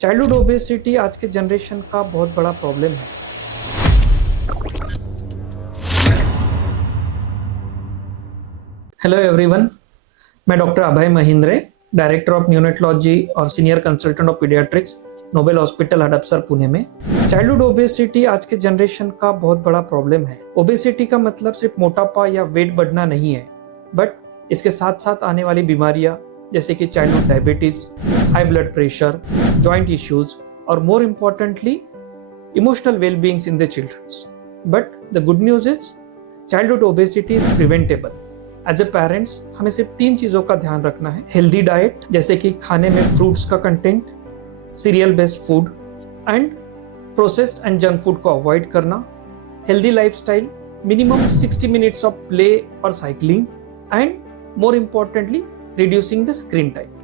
Childhood obesity आज के generation का बहुत बड़ा प्रॉब्लम है। हेलो एवरीवन, मैं doctor Abhay Mahindre, director of neonatology और senior consultant of paediatrics, Nobel hospital Hadapsar Pune में। चाइल्डहुड ओबेसिटी आज के जनरेशन का बहुत बड़ा प्रॉब्लम है। ओबेसिटी का मतलब सिर्फ मोटापा या वेट बढ़ना नहीं है, बट इसके साथ साथ आने वाली बीमारियां जैसे कि childhood diabetes, high blood pressure, joint issues और more importantly emotional well beings in the childrens. But the good news is childhood obesity is preventable. As a parents हमें सिर्फ 3 चीजों का ध्यान रखना है। हेल्दी डाइट जैसे कि खाने में फ्रूट्स का content, cereal based food and processed and junk food को अवॉइड करना, healthy lifestyle, minimum 60 minutes of play और cycling and more importantly reducing the screen time.